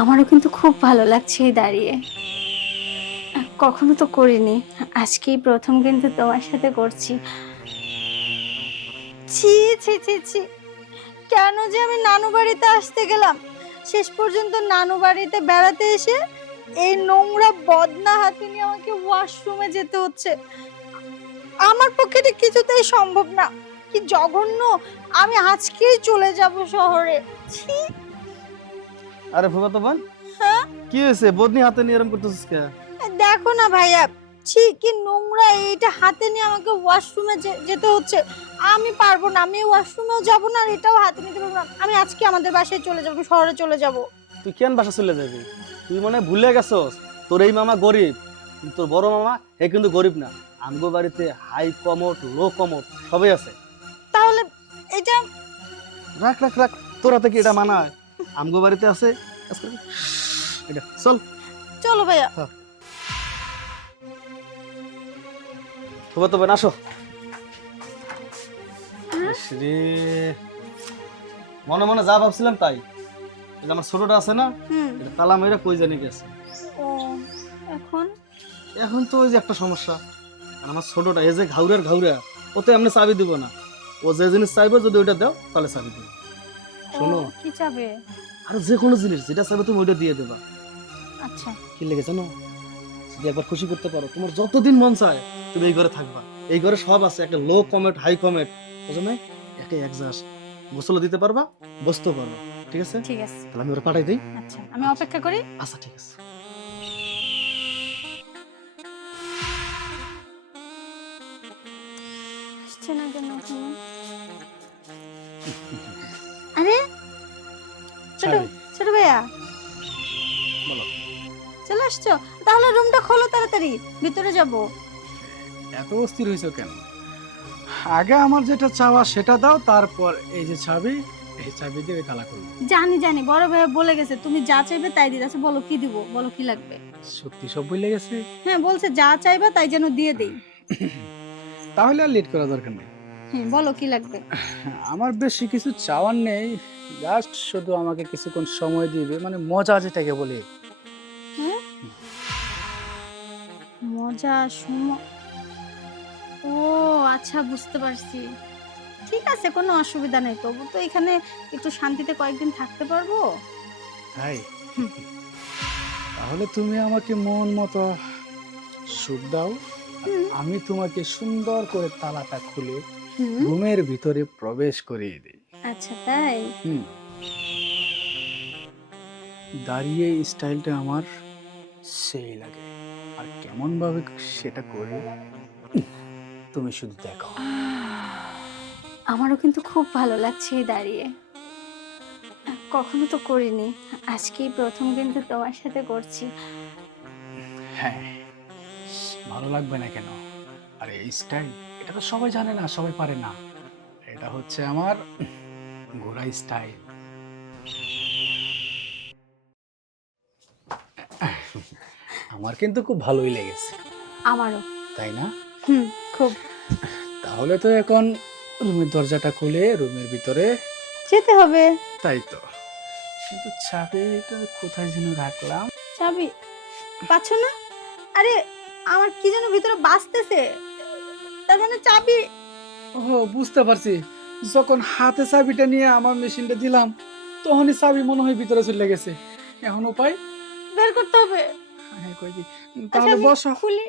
আমারও কিন্তু খুব ভালো লাগছে এই দাঁড়িয়ে। কখনো তো করিনি, আজকেই প্রথম কিন্তু তোমার সাথে করছি। ছি ছি ছি ছি, কেন যে আমি নানু বাড়িতে আসতে গেলাম, শেষ পর্যন্ত নানু বাড়িতে বেড়াতে এসে এই নোংরা বদনা হাতে নিয়ে আমাকে ওয়াশরুমে যেতে হচ্ছে। আমার পক্ষে এটা কিছুতেই সম্ভব না। কি জঘন্য! আমি আজকেই চলে যাব শহরে। ছি। আরে ফুফাতো বোন, হ্যাঁ, কি হয়েছে? বদনি হাতে নিয়ে এরকম করতেছিস কে? দেখো না ভাইয়া, ছি কি নোংরা! এইটা হাতে নিয়ে আমাকে ওয়াশরুমে যেতে হচ্ছে। আমি পারবো না, আমি ওয়াশরুমেও যাব না আর এটাও হাতে নিতে পারবো না। আমি আজকে আমাদের বাসায় চলে যাব, শহরে চলে যাব। তুই কেন বাসা চলে যাবি? তুই মনে হয় ভুলে গেছস তোর এই মামা গরিব, কিন্তু তোর বড় মামা হে কিন্তু গরিব না। আমগো বাড়িতে হাই কমোড লো কমোড সবই আছে। তাহলে এটা রাখ রাখ রাখ, তোর হাতে কি এটা মানায়? আমগো বাড়িতে আছে, কাজ করবি। এটা চল। চলো ভাইয়া। হ্যাঁ। ফুফাতো বোন আসো। ইস রে, মনে মনে যা ভাবছিলাম তাই। এই যে আমার ছোটটা আছে না, হুম। এটা তালা মেরে কই জানি গেছে। ও, এখন এখন তো ওই যে একটা সমস্যা, আর আমার ছোটটা এই যে ঘাউরার ঘাউরা, ওতে এমনি চাবি দিব না। ও যে জিনিস চাইবে যদি ওইটা দাও তাহলে চাবি দিব। শোনো, কি চাবে? আর যে কোনো জিনিস যেটা চাইবে তুমি ওইটা দিয়ে দেবা। আচ্ছা। কি লেগেছে না? যদি একবার খুশি করতে পারো, তোমার যতদিন মন চায় তুমি এই ঘরে থাকবা। এই ঘরে সব আছে, একটা লো কমেট হাই কমেট, বুঝো না? একে একজাস্ট গোসল দিতে পারবা, বসতেও পারবা। ঠিক আছে, ঠিক আছে। তাহলে আমি ওরা পাঠাই দিই। আচ্ছা, আমি অপেক্ষা করি। আচ্ছা ঠিক আছে। আসছে না কেন এখনো? আরে ছোট, ছাড়বি? ছোট ভাইয়া, বলো। চলে আসছো? তাহলে রুমটা খোলো তাড়াতাড়ি, ভিতরে যাব। এত অস্থির হয়েছে কেন? আগে আমার যেটা চাওয়া সেটা দাও, তারপর এই যে চাবি, এই চাবি দিয়ে তালা করবো। জানি জানি, বড় ভাইয়া বলে গেছে তুমি যা চাইবে তাই দিতে। আচ্ছা বলো কি দিব, বলো কি লাগবে। সত্যি সব বলে গেছে? হ্যাঁ বলছে যা চাইবা তাই যেন দিয়ে দেই। তাহলে আর লেট করা দরকার নেই। হ্যাঁ বলো কি লাগবে। আমার বেশি কিছু চাওয়ার নেই, জাস্ট শুধু আমাকে কিছুক্ষণ সময় দিবে, মানে মজা যেটাকে বলে। হ্যাঁ, মজা ও আচ্ছা, বুঝতে পারছি। ঠিক আছে, কোনো অসুবিধা নেই, তবু তো এখানে একটু শান্তিতে কয়েকদিন থাকতে পারবো। তাই? হুম। তাহলে তুমি আমাকে মন মতো সুখ দাও, আর হুম। আমি তোমাকে সুন্দর করে তালাটা খুলে হুম। রুমের ভিতরে প্রবেশ করিয়ে দিই। আচ্ছা তাই? হুম। দাঁড়িয়ে স্টাইলটা আমার সেই লাগে, আর কেমন ভাবে সেটা করি তুমি শুধু দেখো। আমারও কিন্তু খুব ভালো লাগছে এই দাঁড়িয়ে। কখনো তো করিনি, আজকেই প্রথম কিন্তু তোমার সাথে করছি। হ্যাঁ, ভালো লাগবে না কেন? আর এই স্টাইল, এটা তো সবাই জানে না, সবাই পারে না। এটা হচ্ছে আমার ঘোড়া স্টাইল। আমার কিন্তু খুব ভালোই লেগেছে, আমারও। তাই না? হুম, খুব। তাহলে তো এখন রুমের দরজাটা খুলে রুমের ভিতরে। যেতে হবে। তাই তো, কিন্তু চাবিটা কোথায় যেন রাখলাম। চাবি পাচ্ছ না? আরে আমার কি যেন ভিতরে বাজতেছে, তার মানে চাবি। ও, বুঝতে পারছি। যখন হাতে চাবিটা নিয়ে আমার মেশিনটা দিলাম, তখনই চাবি মনে হয় ভিতরে চলে গেছে। এখন উপায়? বের করতে হবে। হ্যাঁ, কই কি? আচ্ছা তাহলে আমি বসো। খুলি।